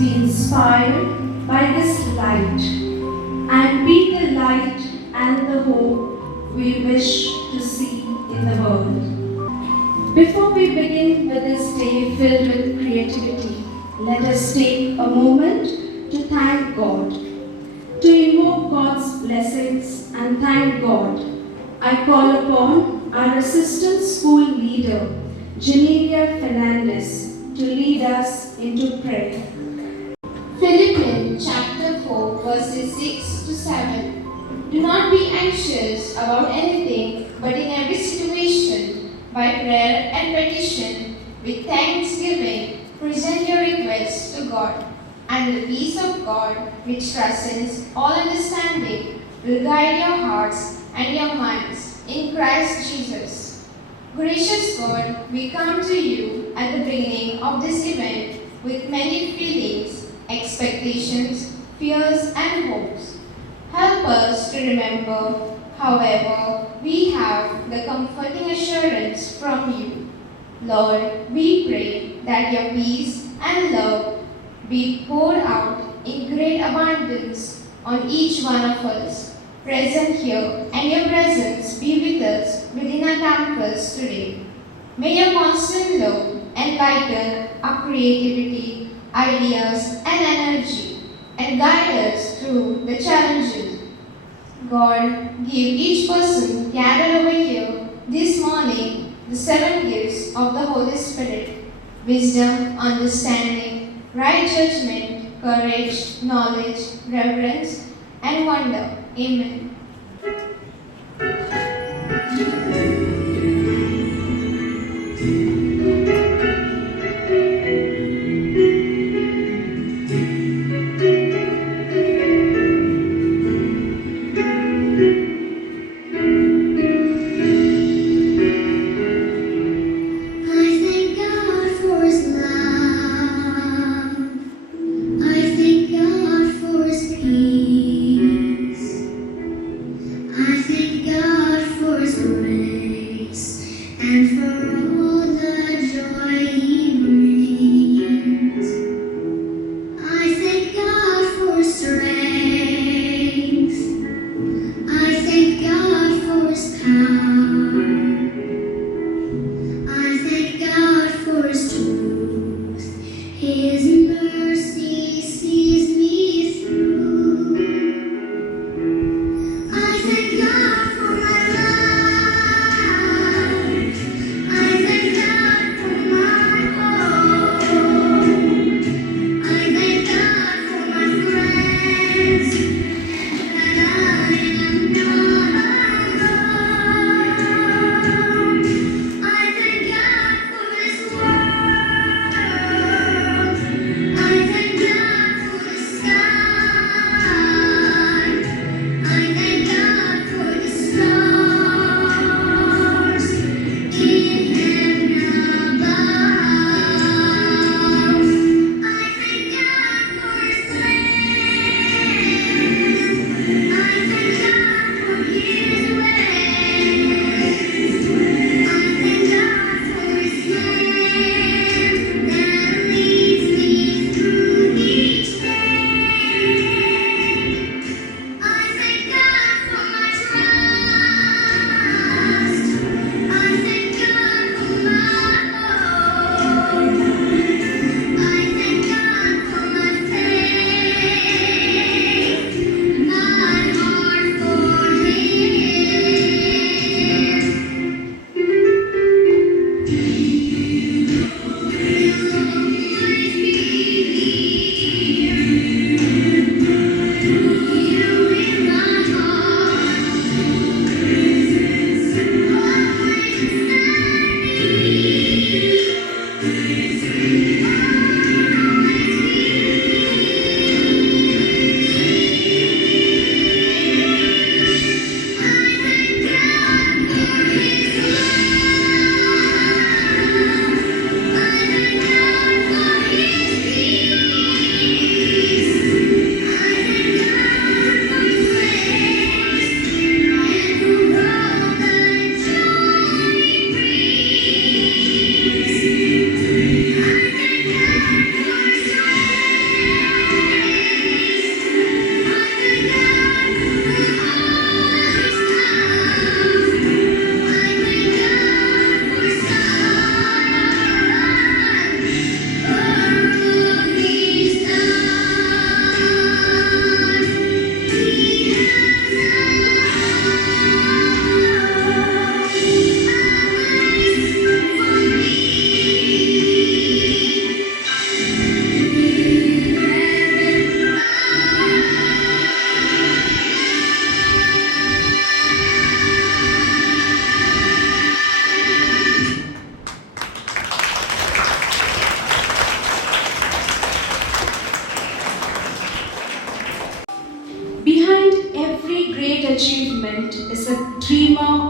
be inspired by this light and be the light and the hope we wish to see in the world. Before we begin with this day filled with creativity, let us take a moment to thank God, to invoke God's blessings and thank God. I call upon our Assistant School Leader, Genevieve Fernandez, to lead us into prayer. Philippians chapter 4 verses 6 to 7. Do not be anxious about anything, but in every situation, by prayer and petition, with thanksgiving, present your requests to God. And the peace of God, which transcends all understanding, will guide your hearts and your minds in Christ Jesus. Gracious God, we come to you at the beginning of this event with many feelings, expectations, fears, and hopes. Help us to remember, however, we have the comforting assurance from you. Lord, we pray that your peace and love be poured out in great abundance on each one of us present here, and your presence be with us within our campus today. May your constant love enlighten our creativity, ideas, and energy, and guide us through the challenges. God, give each person gathered over here this morning the 7 gifts of the Holy Spirit: wisdom, understanding, right judgment, courage, knowledge, reverence, and wonder. Amen.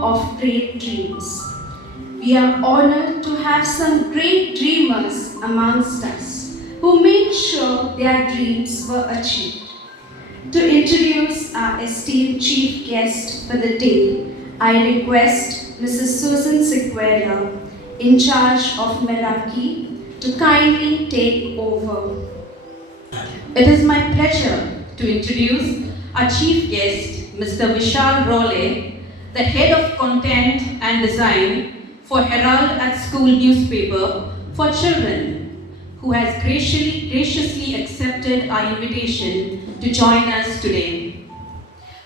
of great dreams. We are honored to have some great dreamers amongst us who made sure their dreams were achieved. To introduce our esteemed chief guest for the day, I request Mrs. Susan Sequeira, in charge of Meraki, to kindly take over. It is my pleasure to introduce our chief guest, Mr. Vishal Role, the head of content and design for Herald at School newspaper for children, who has graciously accepted our invitation to join us today.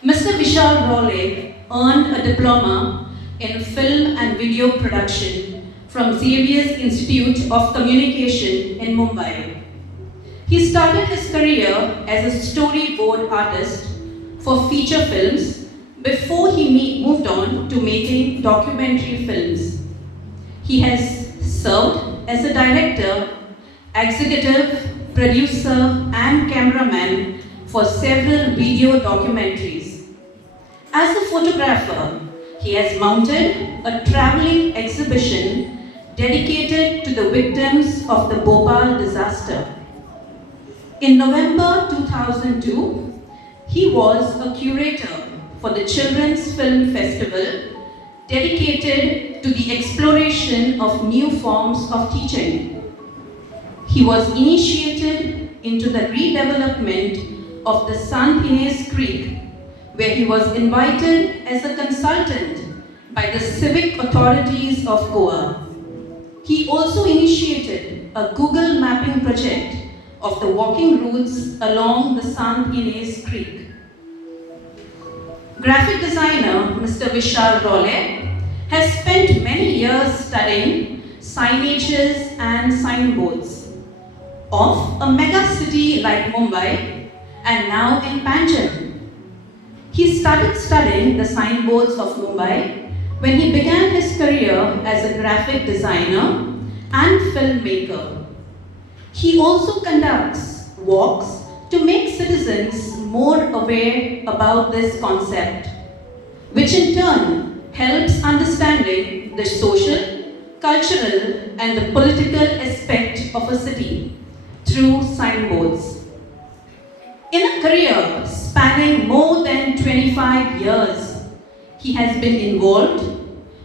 Mr. Vishal Role earned a diploma in film and video production from Xavier's Institute of Communication in Mumbai. He started his career as a storyboard artist for feature films before he moved on to making documentary films. He has served as a director, executive, producer, and cameraman for several video documentaries. As a photographer, he has mounted a traveling exhibition dedicated to the victims of the Bhopal disaster. In November 2002, he was a curator for the Children's Film Festival dedicated to the exploration of new forms of teaching. He was initiated into the redevelopment of the Sant Ines Creek, where he was invited as a consultant by the civic authorities of Goa. He also initiated a Google mapping project of the walking routes along the Sant Ines Creek. Graphic designer Mr. Vishal Role has spent many years studying signages and signboards of a mega city like Mumbai and now in Panjim. He started studying the signboards of Mumbai when he began his career as a graphic designer and filmmaker. He also conducts walks to make citizens more aware about this concept, which in turn helps understanding the social, cultural, and the political aspect of a city through signboards. In a career spanning more than 25 years, he has been involved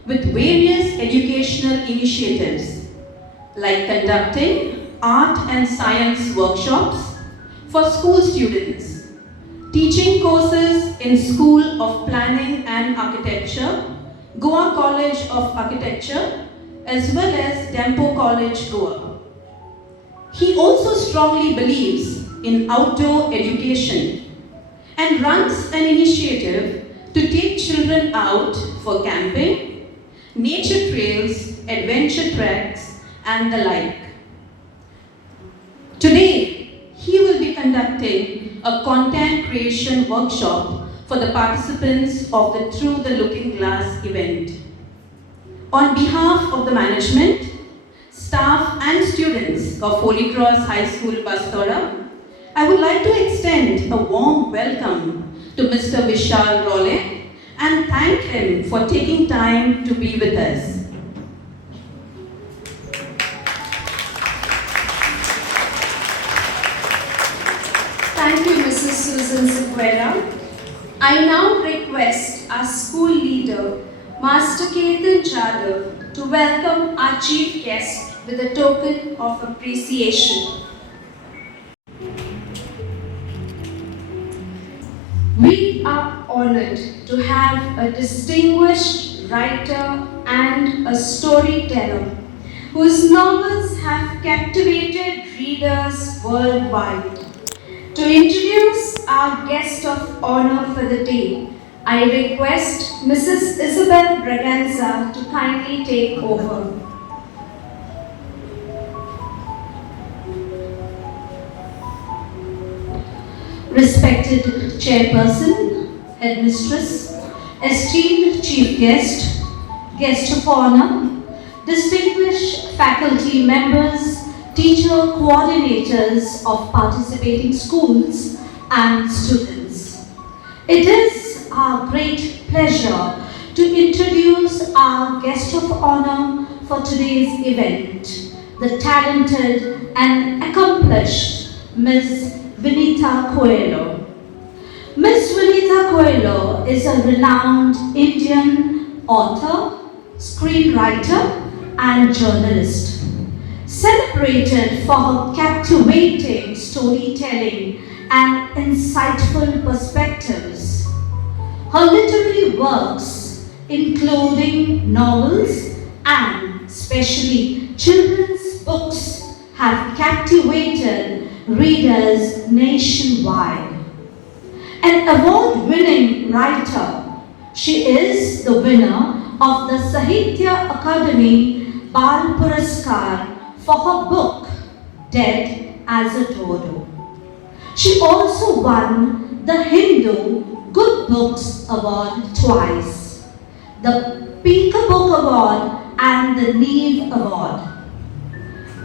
with various educational initiatives like conducting art and science workshops for school students, teaching courses in School of Planning and Architecture, Goa College of Architecture, as well as Dempo College, Goa. He also strongly believes in outdoor education and runs an initiative to take children out for camping, nature trails, adventure treks, and the like. Today, he will be conducting a content creation workshop for the participants of the Through the Looking Glass event. On behalf of the management, staff and students of Holy Cross High School, Bastora, I would like to extend a warm welcome to Mr. Vishal Role and thank him for taking time to be with us. Thank you, Mrs. Susan Sequeira. I now request our school leader, Master Ketan Jadhav, to welcome our chief guest with a token of appreciation. We are honored to have a distinguished writer and a storyteller whose novels have captivated readers worldwide. To introduce our guest of honor for the day, I request Mrs. Isabel Braganza to kindly take over. Respected Chairperson, Headmistress, esteemed Chief Guest, Guest of Honor, distinguished faculty members, teacher coordinators of participating schools and students. It is our great pleasure to introduce our guest of honor for today's event, the talented and accomplished Ms. Vinita Coelho. Ms. Vinita Coelho is a renowned Indian author, screenwriter, and journalist, celebrated for her captivating storytelling and insightful perspectives. Her literary works, including novels and especially children's books, have captivated readers nationwide. An award-winning writer, she is the winner of the Sahitya Akademi Bal Puraskar for her book, Dead as a Dodo. She also won the Hindu Good Books Award twice, the Peekaboo Award and the Neve Award.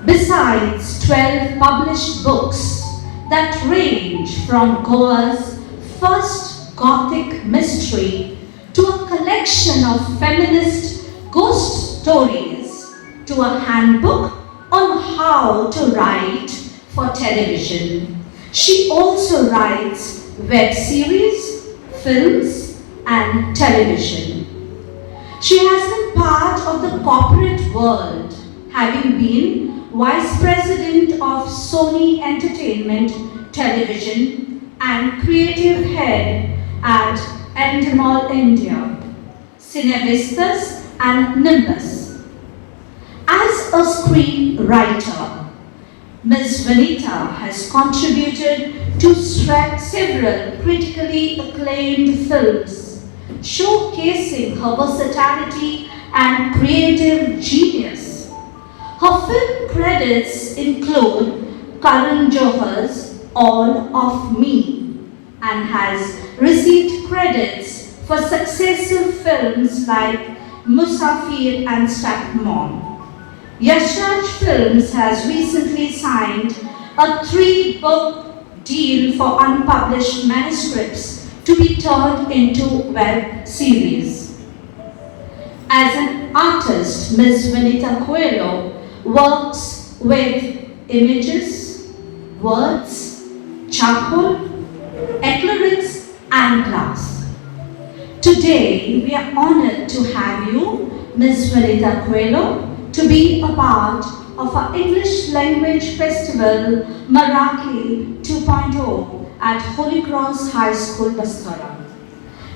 Besides 12 published books that range from Goa's first Gothic mystery to a collection of feminist ghost stories to a handbook on how to write for television. She also writes web series, films, and television. She has been part of the corporate world, having been Vice President of Sony Entertainment Television and Creative Head at Endemol India, Cinevistas and Nimbus. As a screenwriter, Ms. Vinita has contributed to several critically acclaimed films, showcasing her versatility and creative genius. Her film credits include Karan Johar's All of Me and has received credits for successful films like Musafir and Stepmom. Yashraj Films has recently signed a 3-book deal for unpublished manuscripts to be turned into web series. As an artist, Ms. Vinita Coelho works with images, words, charcoal, acrylics, and glass. Today, we are honored to have you, Ms. Vinita Coelho, to be a part of our English Language Festival Meraki 2.0 at Holy Cross High School, Baskara.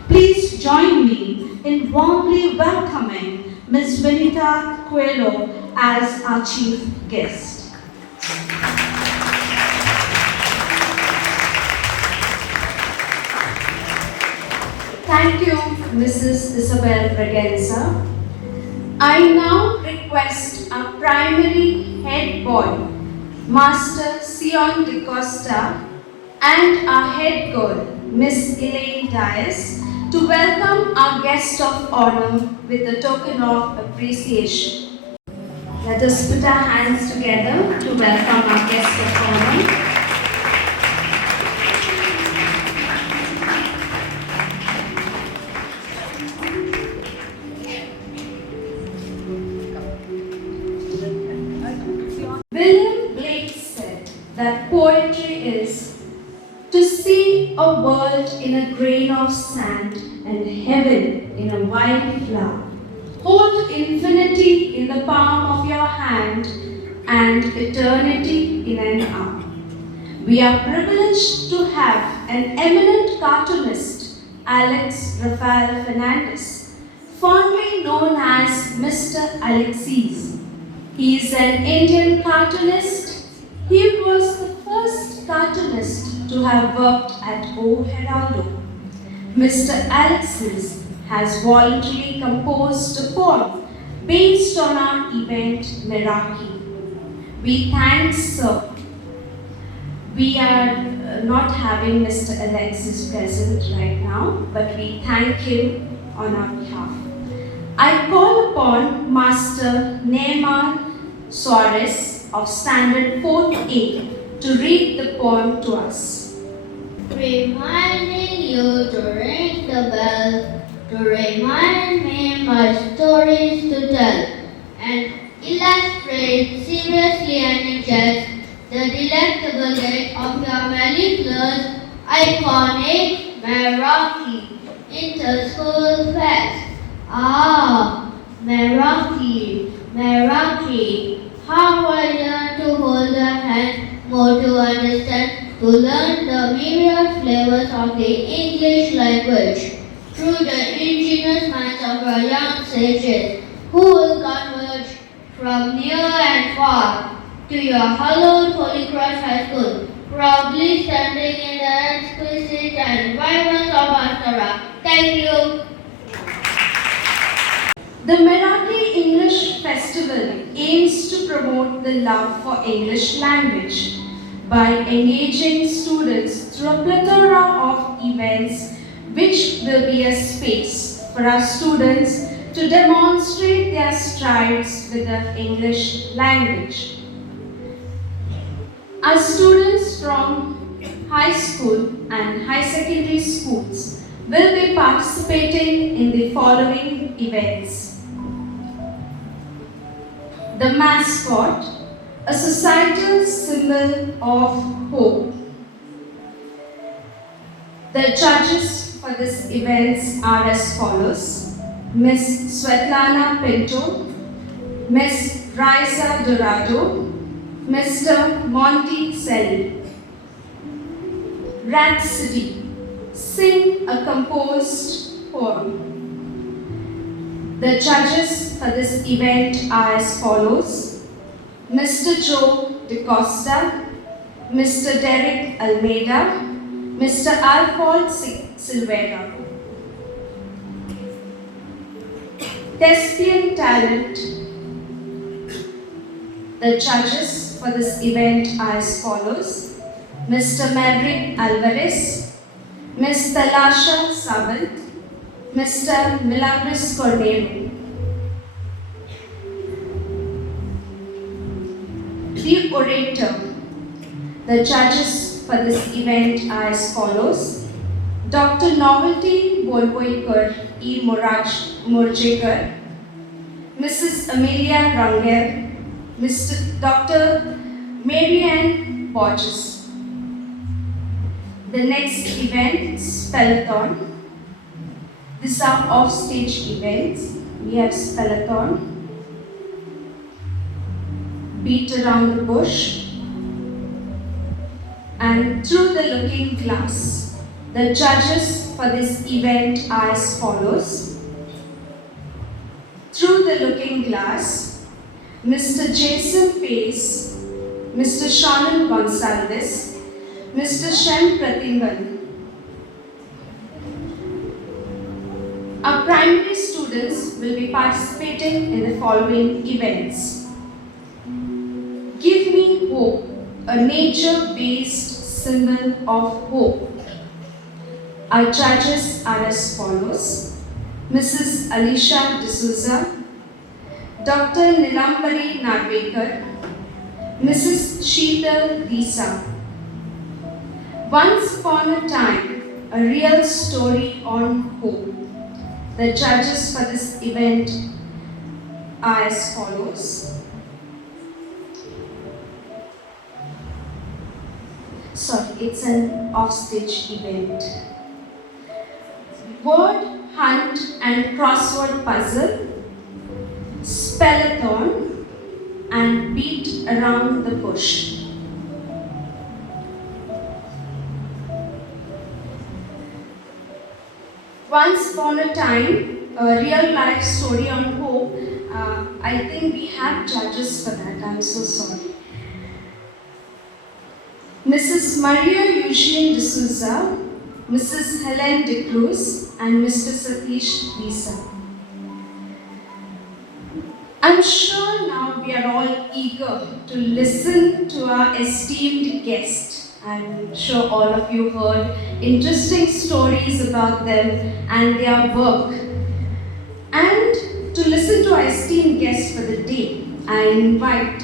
Please join me in warmly welcoming Ms. Vinita Coelho as our chief guest. Thank you, Mrs. Isabel Braganza. I now request our primary head boy, Master Sion De Costa, and our head girl, Miss Elaine Dias, to welcome our guest of honor with a token of appreciation. Let us put our hands together to welcome our guest of honor. William Blake said that poetry is to see a world in a grain of sand and heaven in a wild flower. Hold infinity in the palm of your hand and eternity in an arm. We are privileged to have an eminent cartoonist, Alex Rafael Fernandez, fondly known as Mr. Alexis. He is an Indian cartoonist. He was the first cartoonist to have worked at O Heraldo. Mr. Alexis has voluntarily composed a poem based on our event Meraki. We thank Sir. We are not having Mr. Alexis present right now, but we thank him on our behalf. I call upon Master Neyman Suarez of Standard 4A to read the poem to us. Reminding you to ring the bell to remind me my stories to tell and illustrate seriously and in jest the delectable date of your mellifluous, iconic Meraki inter-school fest. Ah, Meraki, Meraki, how I yearn to hold a hand, more to understand, to learn the myriad flavors of the English language through the ingenious minds of our young sages who will converge from near and far to your hallowed Holy Cross High School, proudly standing in the exquisite and vibrance of Astara. Thank you. The Meraki English Festival aims to promote the love for English language by engaging students through a plethora of events which will be a space for our students to demonstrate their strides with the English language. Our students from high school and high secondary schools will be participating in the following events. The mascot, a societal symbol of hope. The judges for this event are as follows: Miss Svetlana Pinto, Miss Raisa Dorado, Mr. Monty Selly. Rhapsody, sing a composed poem. The judges for this event are as follows: Mr. Joe DeCosta, Mr. Derek Almeida, Mr. Alphonse Silvera. Thespian talent. The judges for this event are as follows: Mr. Maverick Alvarez, Ms. Talasha Savant, Mr. Milagros Cornero. The orator. The judges for this event are as follows: Dr. Novelty Bolvoikar E. Murjekar, Mrs. Amelia Rangel, Dr. Marianne Borges. The next event, Spellathon. These are off-stage events. We have Spellathon, Beat Around the Bush, and Through the Looking Glass. The judges for this event are as follows: Through the Looking Glass, Mr. Jason Pace, Mr. Shannon Gonsalves, Mr. Shem Pratimban. Our primary students will be participating in the following events. Give Me Hope, a nature-based symbol of hope. Our judges are as follows: Mrs. Alicia D'Souza, Dr. Nilambari Narvekar, Mrs. Sheetal Disa. Once Upon a Time, a real story on hope. The judges for this event are as follows. Sorry, it's an offstage event. Word Hunt and Crossword Puzzle, Spellathon, and Beat Around the Bush. Once Upon a Time, a real life story on hope. I think we have judges for that. I'm so sorry. Mrs. Maria Eugene D'Souza, Mrs. Helen De Cruz, and Mr. Satish Lisa. I'm sure now we are all eager to listen to our esteemed guest. I'm sure all of you heard interesting stories about them and their work. And to listen to our esteemed guest for the day, I invite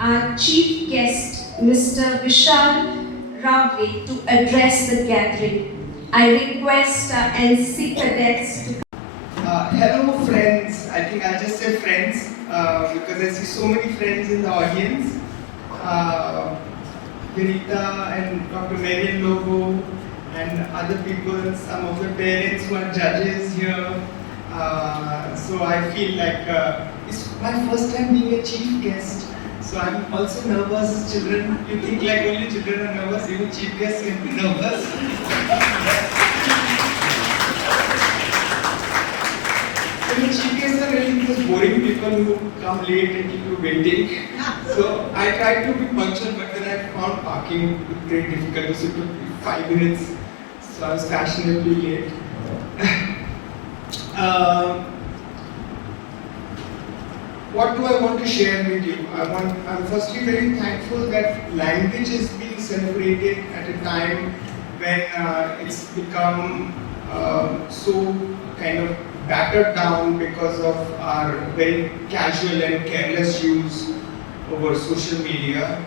our chief guest, Mr. Vishal Ravli, to address the gathering. I request our NC cadets to Hello friends, I think I'll just say friends because I see so many friends in the audience. Vinita and Dr. Marian Logo and other people, some of the parents who are judges here. So I feel like it's my first time being a chief guest. So I'm also nervous. Children, you think like only children are nervous, even chief guests can be nervous. Chief guests are really those boring people who come late and keep you waiting. So I tried to be punctual, but then I found parking with great difficulty. So it took me 5 minutes. So I was fashionably late. What do I want to share with you? I'm firstly very thankful that language is being celebrated at a time when it's become so kind of battered down because of our very casual and careless use over social media.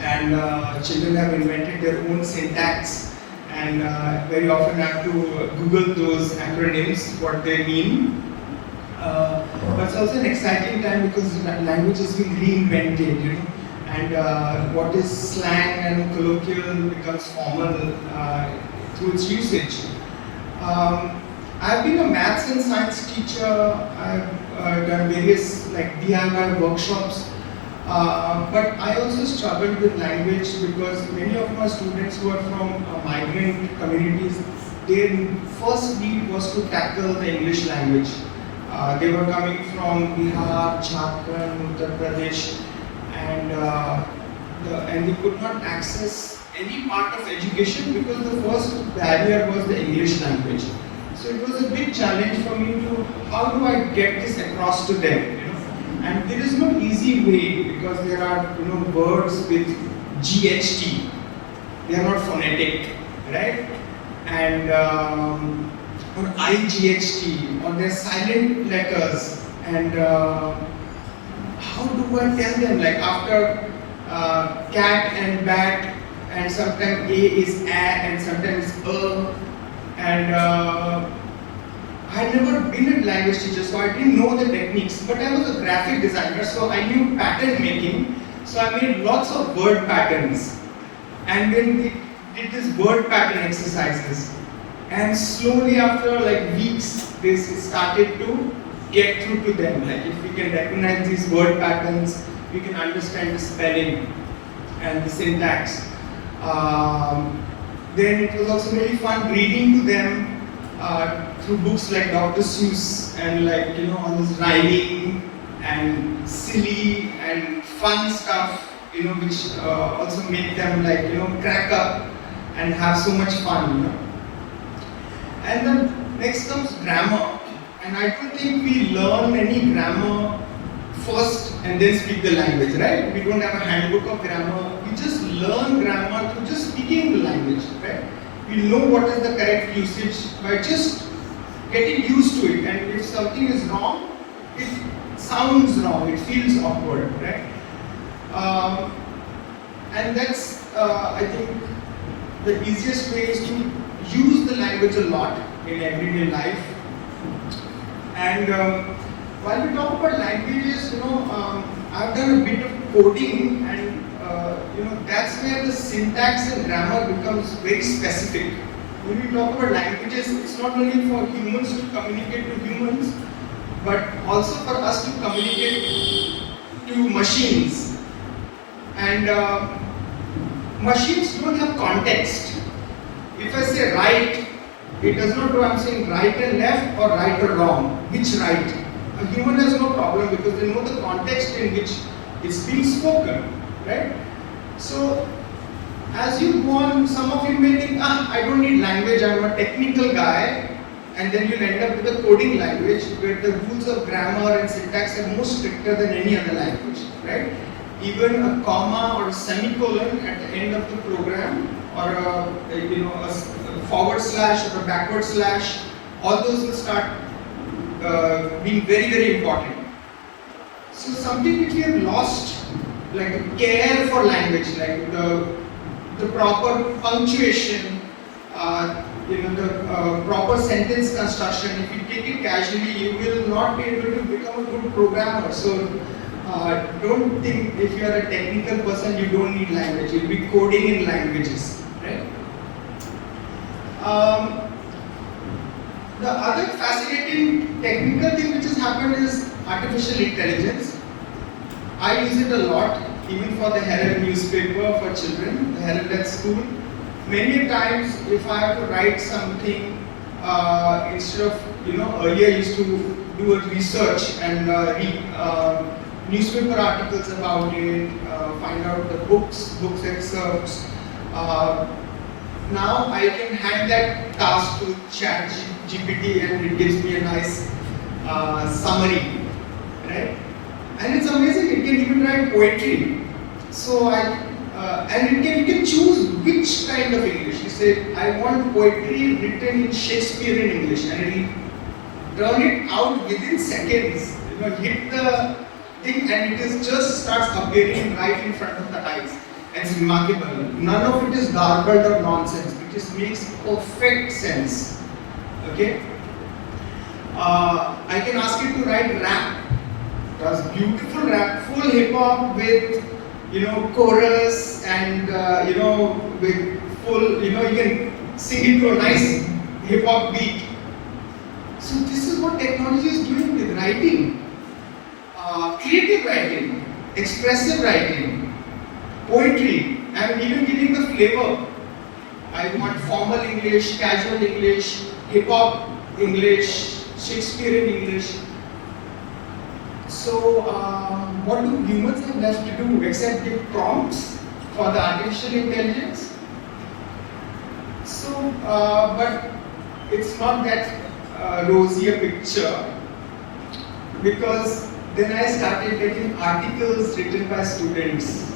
And children have invented their own syntax and very often have to Google those acronyms, what they mean. But it's also an exciting time because language is being reinvented, you know, and what is slang and colloquial becomes formal through its usage. I've been a maths and science teacher. I've done various like DIY workshops, but I also struggled with language because many of my students who are from migrant communities, their first need was to tackle the English language. They were coming from Bihar, Jharkhand, Uttar Pradesh, and they could not access any part of education because the first barrier was the English language. So it was a big challenge for me to, how do I get this across to them, you know? And there is no easy way because there are, you know, words with GHT. They are not phonetic, right? And or IGHT, or their silent letters. And how do I tell them? Like after cat and bat, and sometimes A is A and sometimes and I had never been a language teacher, so I didn't know the techniques. But I was a graphic designer, so I knew pattern making. So I made lots of word patterns. And then we did these word pattern exercises. And slowly after like weeks, they started to get through to them. Like if we can recognize these word patterns, we can understand the spelling and the syntax. Then it was also really fun reading to them through books like Dr. Seuss and like, you know, all this rhyming and silly and fun stuff, you know, which also make them like, you know, crack up and have so much fun, you know. And then next comes grammar. And I don't think we learn any grammar first and then speak the language, right? We don't have a handbook of grammar. We just learn grammar through just speaking the language, right? We know what is the correct usage by just getting used to it. And if something is wrong, it sounds wrong, it feels awkward, right? And that's, I think, the easiest way is to use the language a lot in everyday life. And while we talk about languages, you know, I've done a bit of coding, and you know, that's where the syntax and grammar becomes very specific. When we talk about languages, it's not only for humans to communicate to humans, but also for us to communicate to machines. And machines don't have context. If I say right, it does not know I'm saying right and left or right or wrong. Which right? A human has no problem because they know the context in which it's being spoken, right? So, as you go on, some of you may think, I don't need language, I'm a technical guy, and then you'll end up with a coding language where the rules of grammar and syntax are more stricter than any other language, right? Even a comma or a semicolon at the end of the program, or a forward slash or a backward slash, all those will start being very, very important. So something which we have lost, like a care for language, like the proper punctuation, the proper sentence construction. If you take it casually, you will not be able to become a good programmer. So don't think if you are a technical person, you don't need language. You'll be coding in languages, right? The other fascinating technical thing which has happened is artificial intelligence. I use it a lot, even for the Herald newspaper for children, the Herald at school. Many times, if I have to write something, instead of, earlier I used to do a research and read newspaper articles about it, find out the book excerpts. Now I can hand that task to ChatGPT and it gives me a nice summary, right? And it's amazing, it can even write poetry. So and you can choose which kind of English. You say, I want poetry written in Shakespearean English, and it will turn it out within seconds. Hit the thing, and just starts appearing right in front of the eyes. And it's remarkable. None of it is garbled or nonsense. It just makes perfect sense. Okay? I can ask it to write rap. It does beautiful rap, full hip hop with chorus and with full, you can sing it to a nice hip hop beat. So this is what technology is doing with writing. Creative writing, expressive writing, poetry, and even giving the flavor. I want formal English, casual English, hip hop English, Shakespearean English. So, what do humans have left to do except give prompts for the artificial intelligence? So, but it's not that rosy a picture, because then I started getting articles written by students.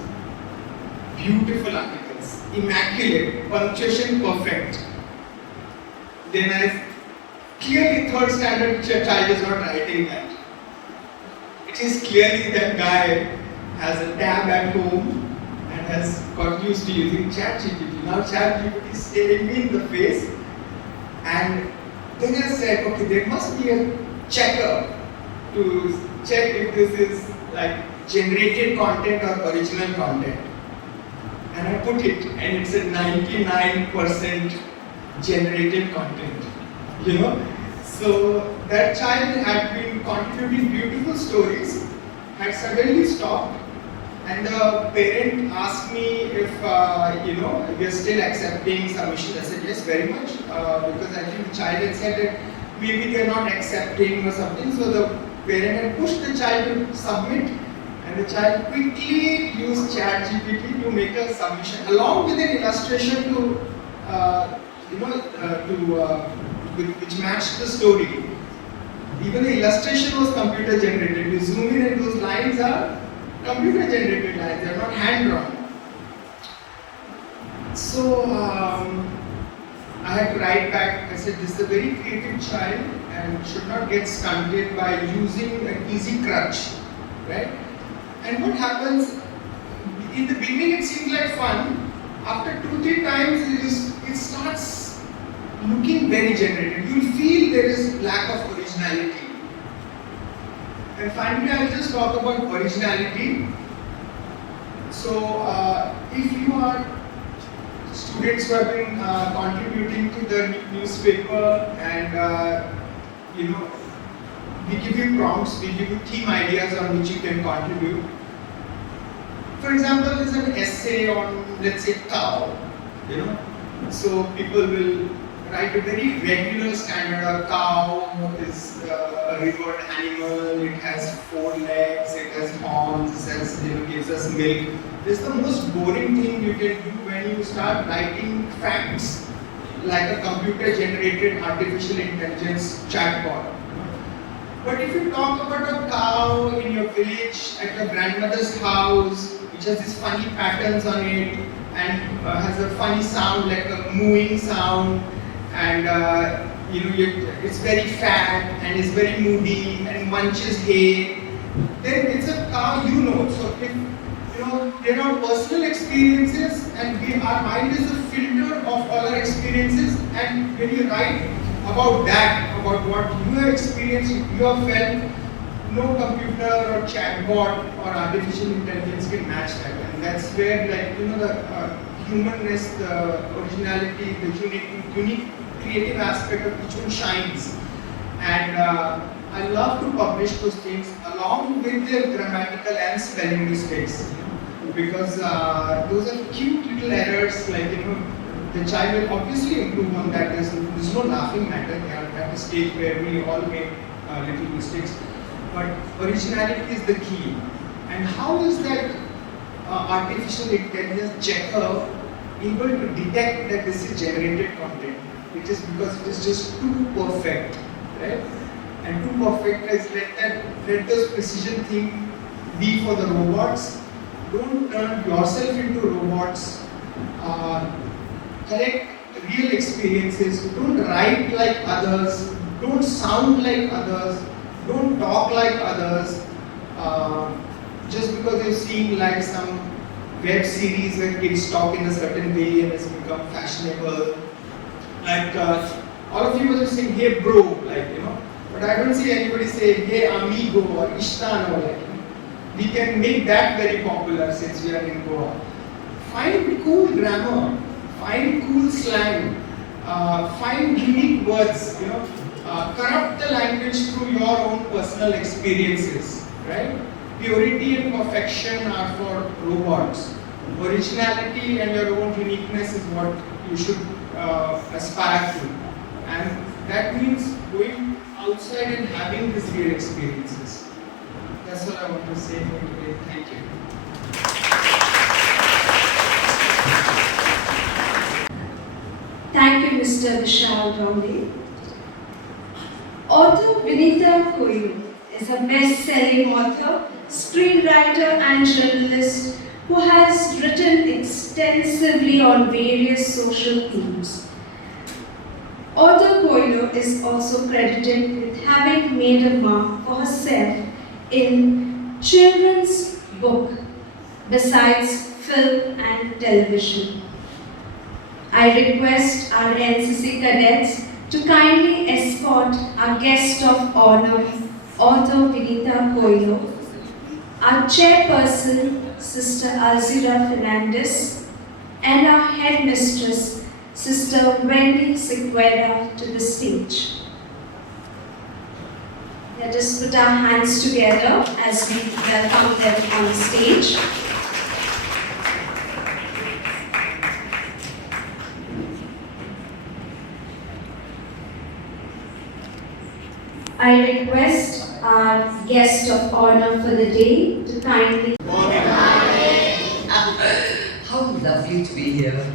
Beautiful articles, immaculate, punctuation perfect. Then I clearly third standard child is not writing that. It is clearly that guy has a tab at home and has got used to using ChatGPT. Now ChatGPT is staring me in the face, and then I said, okay, there must be a checker to check if this is like generated content or original content. And I put it, and it's a 99% generated content. So that child had been contributing beautiful stories, had suddenly stopped, and the parent asked me if we are still accepting submissions. I said yes, very much, because I think the child had said that maybe they are not accepting or something. So the parent had pushed the child to submit, and the child quickly used ChatGPT to make a submission along with an illustration to which matched the story. Even the illustration was computer generated. You zoom in and those lines are computer generated lines, they are not hand drawn. So I had to write back. I said, this is a very creative child and should not get stunted by using an easy crutch, right? And what happens, in the beginning it seems like fun. After 2-3 times it starts looking very generated. You feel there is lack of originality. And finally, I'll just talk about originality. So, if you are students who have been contributing to the newspaper, and we give you prompts, we give you theme ideas on which you can contribute. For example, there's an essay on, let's say, cow. So people will write a very regular standard. A cow is a revered animal. It has 4 legs. It has horns. It has, gives us milk. This is the most boring thing you can do when you start writing facts like a computer-generated artificial intelligence chatbot. But if you talk about a cow in your village at your grandmother's house, which has these funny patterns on it and has a funny sound like a mooing sound, and it's very fat and it's very moody and munches hay, then it's a cow. So if there are personal experiences, and our mind is a filter of all our experiences. And when you write about that, about what you have experienced, you have felt, no computer or chatbot or artificial intelligence can match that. And that's where, the humanness, the originality, the unique creative aspect of each one shines. And I love to publish those things along with their grammatical and spelling mistakes, because those are cute little errors. The child will obviously improve on that. There's no laughing matter. They are at a stage where we all make little mistakes, but originality is the key. And how is that artificial intelligence checker able to detect that this is generated content? It is because it is just too perfect, right? And too perfect is let this precision thing be for the robots. Don't turn yourself into robots. Collect real experiences. Don't write like others. Don't sound like others. Don't talk like others. Just because you've seen like some web series where kids talk in a certain way and it's become fashionable. All of you were just saying, hey bro, but I don't see anybody say, hey amigo or ishtano. We can make that very popular since we are in Goa. Find cool grammar, find cool slang, find unique words, corrupt the language through your own personal experiences, right? Purity and perfection are for robots. Originality and your own uniqueness is what you should aspire to. And that means going outside and having these real experiences. That's what I want to say for today. Thank you. Thank you, Mr. Vishal Rowley. Author Vinita Koyu is a best-selling author, screenwriter and journalist who has written extensively on various social themes. Author Koyu is also credited with having made a mark for herself in children's book, besides film and television. I request our NCC cadets to kindly escort our guest of honor, author Vinita Koyu, our chairperson, Sister Alzira Fernandez, and our headmistress, Sister Wendy Sequeira, to the stage. Let us put our hands together as we welcome them on stage. I request our guest of honor for the day to kindly. How lovely to be here.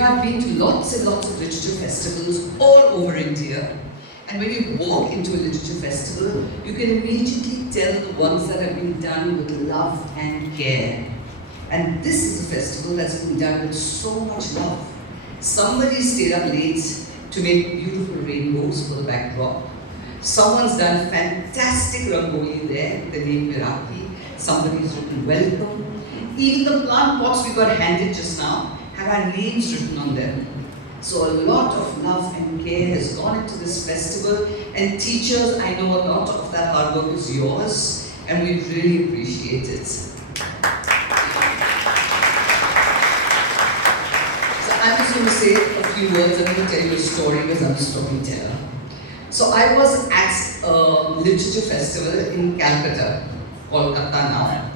I've been to lots and lots of literature festivals all over India. And when you walk into a literature festival, you can immediately tell the ones that have been done with love and care. And this is a festival that's been done with so much love. Somebody stayed up late to make beautiful rainbows for the backdrop. Someone's done fantastic rangoli there, the name Meraki. Somebody's written welcome. Even the plant pots we got handed just now have our names written on them. So a lot of love and care has gone into this festival, and teachers, I know a lot of that hard work is yours, and we really appreciate it. So I'm just going to say a few words. I'm going to tell you a story because I'm a storyteller. So I was at a literature festival in Calcutta, Kolkata now.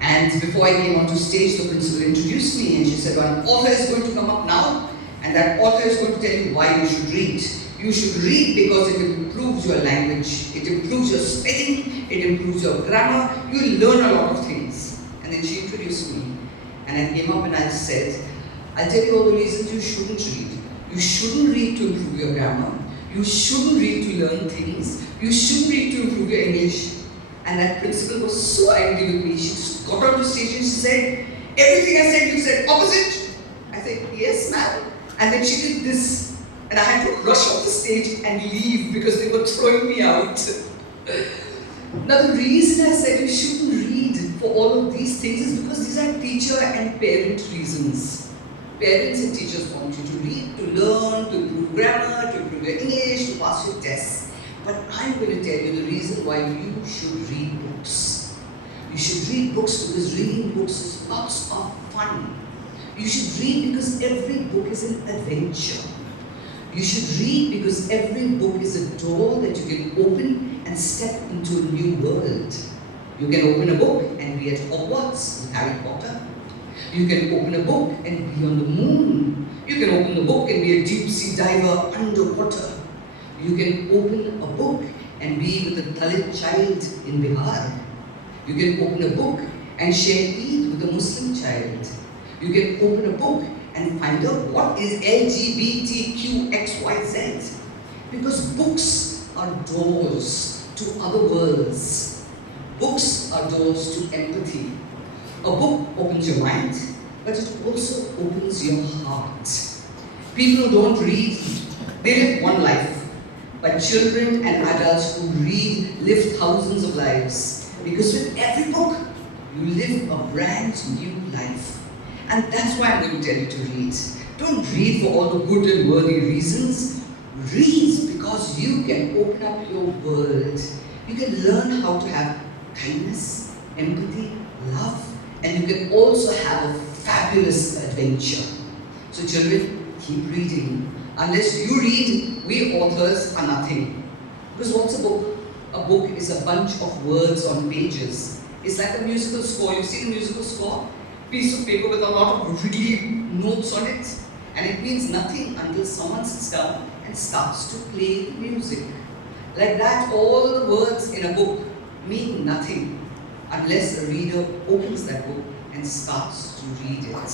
And before I came onto stage, the principal introduced me and she said, one author is going to come up now, and that author is going to tell you why you should read. You should read because it improves your language, it improves your spelling, it improves your grammar, you learn a lot of things. And then she introduced me, and I came up and I said, I'll tell you all the reasons you shouldn't read. You shouldn't read to improve your grammar, you shouldn't read to learn things, you shouldn't read to improve your English. And that principal was so angry with me. She just got on the stage and she said, everything I said, you said opposite. I said, yes, ma'am. And then she did this. And I had to rush off the stage and leave because they were throwing me out. Now the reason I said you shouldn't read for for all of these things is because these are teacher and parent reasons. Parents and teachers want you to read, to learn, to improve grammar, to improve your English, to pass your tests. But I'm going to tell you the reason why you should read books. You should read books because reading books is lots of fun. You should read because every book is an adventure. You should read because every book is a door that you can open and step into a new world. You can open a book and be at Hogwarts with Harry Potter. You can open a book and be on the moon. You can open a book and be a deep sea diver underwater. You can open a book and be with a Dalit child in Bihar. You can open a book and share Eid with a Muslim child. You can open a book and find out what is LGBTQXYZ. Because books are doors to other worlds. Books are doors to empathy. A book opens your mind, but it also opens your heart. People who don't read, they live one life. But children and adults who read live thousands of lives. Because with every book, you live a brand new life. And that's why I'm going to tell you to read. Don't read for all the good and worthy reasons. Read because you can open up your world. You can learn how to have kindness, empathy, love, and you can also have a fabulous adventure. So children, keep reading. Unless you read, we authors are nothing. Because what's a book? A book is a bunch of words on pages. It's like a musical score. You've seen a musical score? Piece of paper with a lot of really notes on it. And it means nothing until someone sits down and starts to play the music. Like that, all the words in a book mean nothing unless the reader opens that book and starts to read it.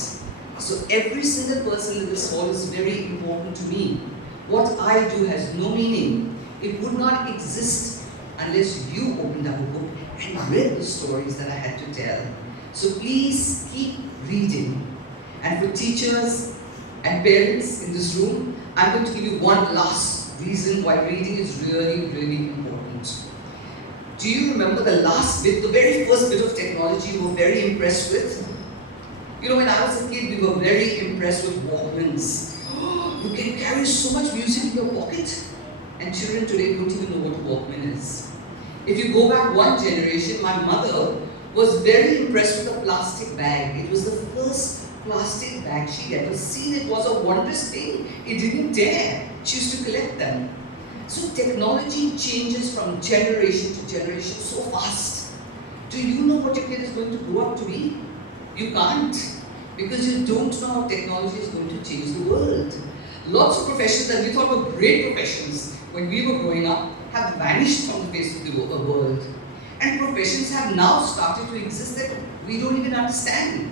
So every single person in this hall is very important to me. What I do has no meaning. It would not exist unless you opened up a book and read the stories that I had to tell. So please keep reading. And for teachers and parents in this room, I'm going to give you one last reason why reading is really, really important. Do you remember the last bit, the very first bit of technology you were very impressed with? You know, when I was a kid, we were very impressed with Walkmans. You can carry so much music in your pocket. And children today don't even know what a Walkman is. If you go back one generation, my mother was very impressed with a plastic bag. It was the first plastic bag she'd ever seen. It was a wondrous thing. It didn't dare. She used to collect them. So technology changes from generation to generation so fast. Do you know what your kid is going to grow up to be? You can't. Because you don't know how technology is going to change the world. Lots of professions that we thought were great professions when we were growing up have vanished from the face of the world. And professions have now started to exist that we don't even understand.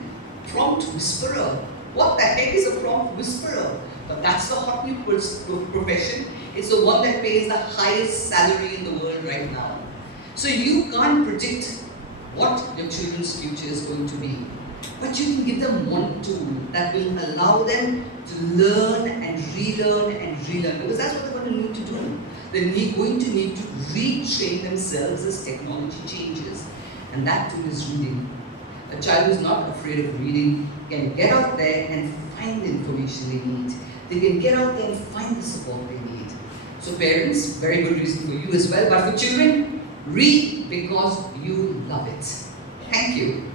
Prompt whisperer. What the heck is a prompt whisperer? But that's the hot new profession. It's the one that pays the highest salary in the world right now. So you can't predict what your children's future is going to be. But you can give them one tool that will allow them to learn and relearn and relearn. Because that's what they're going to need to do. They're going to need to retrain themselves as technology changes. And that tool is reading. A child who's not afraid of reading can get out there and find the information they need. They can get out there and find the support they need. So parents, very good reason for you as well. But for children, read because you love it. Thank you.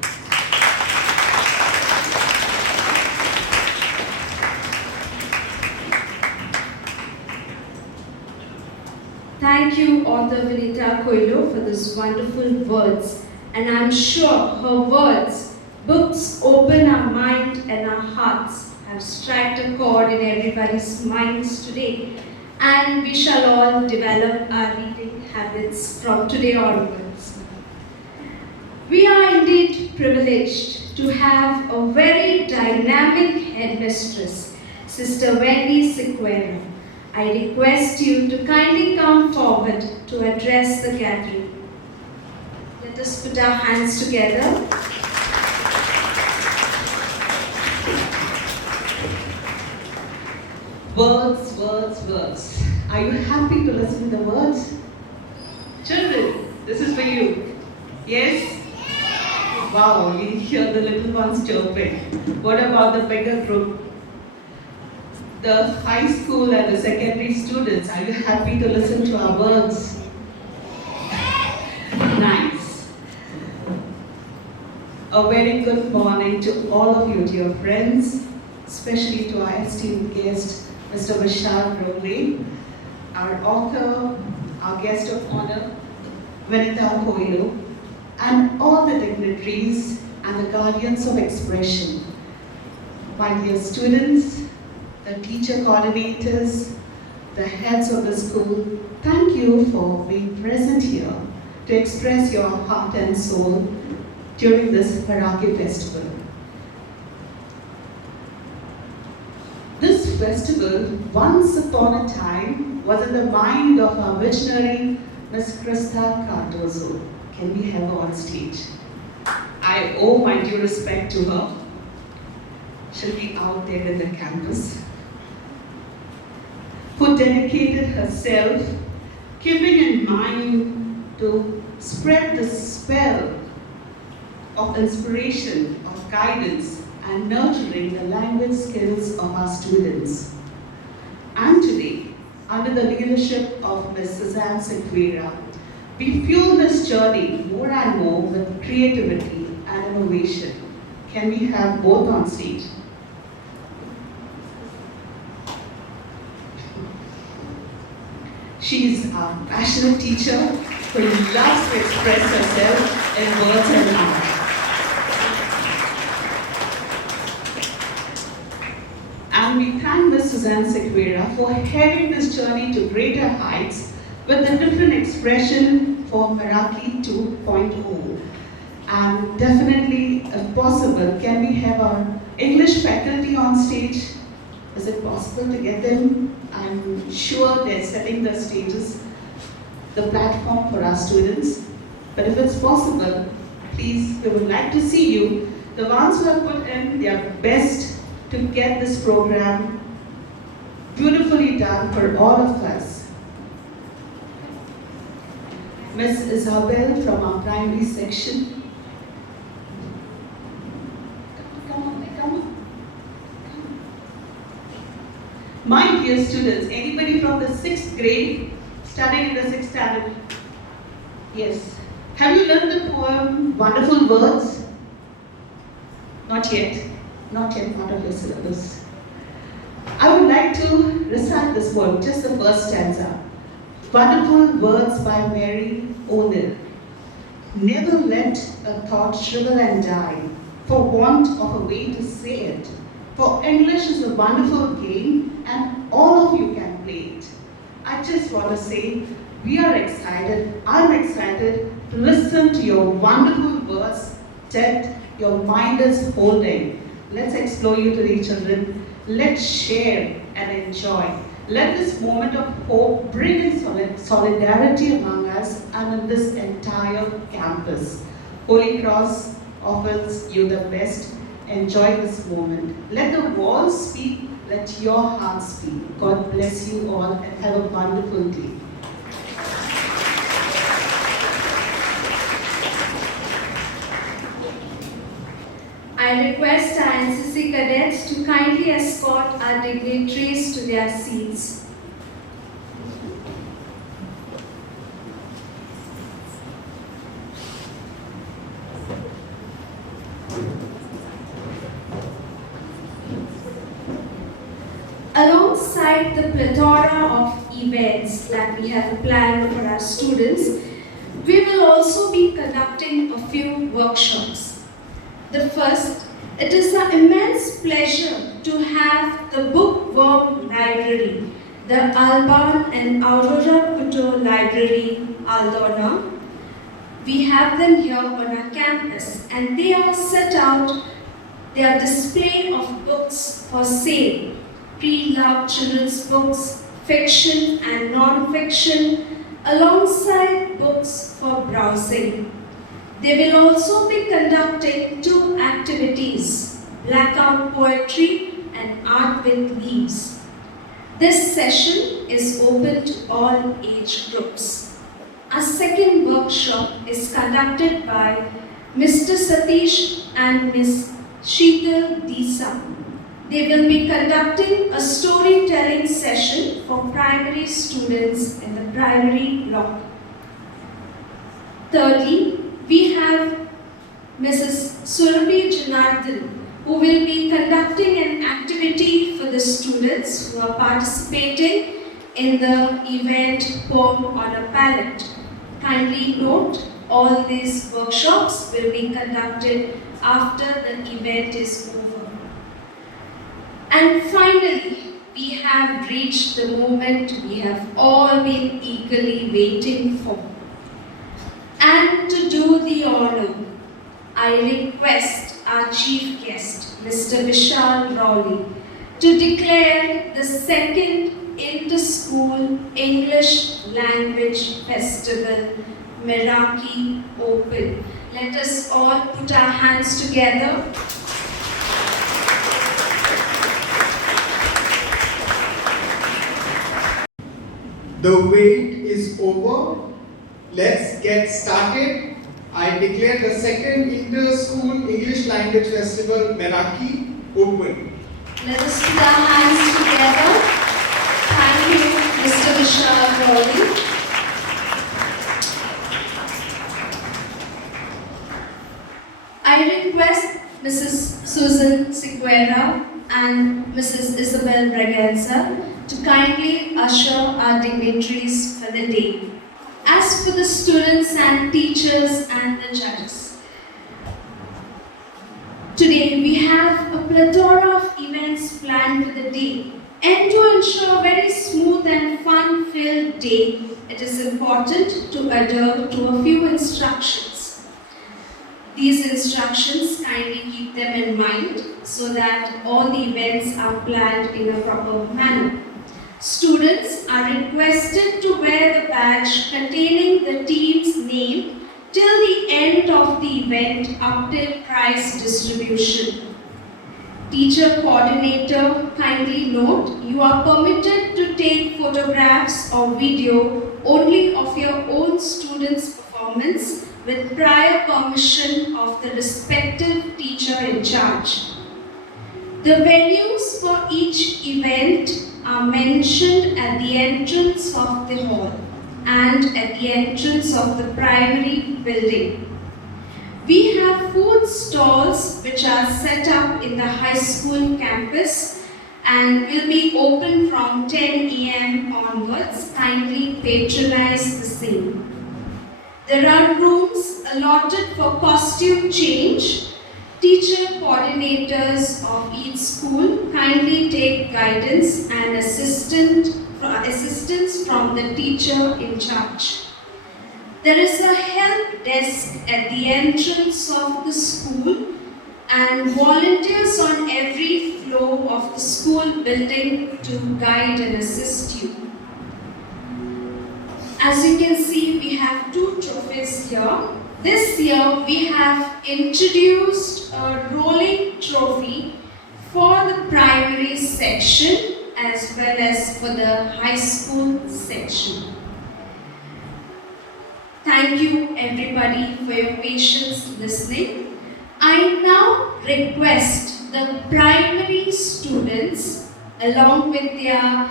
Thank you, author Vinita Koilo, for these wonderful words. And I'm sure her words, books open our mind and our hearts, have struck a chord in everybody's minds today. And we shall all develop our reading habits from today onwards. We are indeed privileged to have a very dynamic headmistress, Sister Wendy Sequeira. I request you to kindly come forward to address the gathering. Let us put our hands together. Words, words, words. Are you happy to listen to the words? Children, this is for you. Yes? Wow, you hear the little ones chirping. What about the bigger group? The high school and the secondary students, are you happy to listen to our words? Nice. A very good morning to all of you, dear friends, especially to our esteemed guest, Mr. Vishal Role, our author, our guest of honor, Vinita Koilu, and all the dignitaries and the guardians of expression. My dear students, the teacher coordinators, the heads of the school, thank you for being present here to express your heart and soul during this Meraki festival. This festival, once upon a time, was in the mind of our visionary Miss Krista Cardozo. Can we have her on stage? I owe my due respect to her. She'll be out there in the campus. Who dedicated herself, keeping in mind to spread the spell of inspiration, of guidance, and nurturing the language skills of our students. And today, under the leadership of Ms. Suzanne Sequeira, we fuel this journey more and more with creativity and innovation. Can we have both on stage? She is a passionate teacher who loves to express herself in words and art. And we thank Ms. Suzanne Sequeira for heading this journey to greater heights with a different expression for Meraki 2.0. And definitely, if possible, can we have our English faculty on stage? Is it possible to get them? I'm sure they're setting the stages, the platform for our students. But if it's possible, please, we would like to see you. The ones who have put in their best to get this program beautifully done for all of us. Ms. Isabel from our primary section. My dear students, anybody from the 6th grade studying in the 6th standard? Yes. Have you learned the poem Wonderful Words? Not yet. Not yet part of your syllabus. I would like to recite this poem, just the first stanza. Wonderful Words by Mary O'Neill. Never let a thought shrivel and die for want of a way to say it. For English is a wonderful game and all of you can play it. I just want to say, we are excited, I'm excited to listen to your wonderful words that your mind is holding. Let's explore you to the children. Let's share and enjoy. Let this moment of hope bring in solidarity among us and in this entire campus. Holy Cross offers you the best. Enjoy this moment. Let the walls speak, let your heart speak. God bless you all and have a wonderful day. I request our NCC cadets to kindly escort our dignitaries to their seats. Alongside the plethora of events that we have planned for our students, we will also be conducting a few workshops. The first, it is an immense pleasure to have the Bookworm Library, the Alban and Aurora Puto Library, Aldona. We have them here on our campus and they are set out their display of books for sale. Pre-loved children's books, fiction and non-fiction, alongside books for browsing. They will also be conducting 2 activities, blackout poetry and art with leaves. This session is open to all age groups. A second workshop is conducted by Mr. Satish and Ms. Sheetal Disa. They will be conducting a storytelling session for primary students in the primary block. Thirdly, we have Mrs. Surabhi Janardhan, who will be conducting an activity for the students who are participating in the event Poem on a Palette. Kindly note, all these workshops will be conducted after the event is over. And finally, we have reached the moment we have all been eagerly waiting for. And to do the honor, I request our chief guest, Mr. Vishal Rowley, to declare the second Inter-School English Language Festival, Meraki, open. Let us all put our hands together. The wait is over. Let's get started. I declare the second Inter-School English Language Festival, Meraki, open. Let us put our hands together. Thank you, Mr. Vishal Rowley. I request Mrs. Susan Seguera and Mrs. Isabel Braganza to kindly usher our dignitaries for the day. As for the students and teachers and the judges, today we have a plethora of events planned for the day. And to ensure a very smooth and fun-filled day, it is important to adhere to a few instructions. These instructions, kindly keep them in mind so that all the events are planned in a proper manner. Students are requested to wear the badge containing the team's name till the end of the event up till prize distribution. Teacher coordinator, kindly note, you are permitted to take photographs or video only of your own students' performance with prior permission of the respective teacher in charge. The venues for each event are mentioned at the entrance of the hall and at the entrance of the primary building. We have food stalls which are set up in the high school campus and will be open from 10 a.m. onwards. Kindly patronize the same. There are rooms allotted for costume change. Teacher coordinators of each school kindly take guidance and assistance from the teacher in charge. There is a help desk at the entrance of the school and volunteers on every floor of the school building to guide and assist you. As you can see, we have two trophies here. This year, we have introduced a rolling trophy for the primary section as well as for the high school section. Thank you everybody for your patience listening. I now request the primary students along with their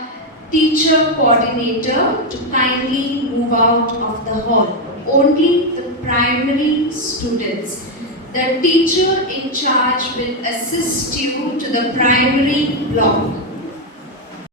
teacher coordinator to kindly move out of the hall. Only the primary students. The teacher in charge will assist you to the primary block.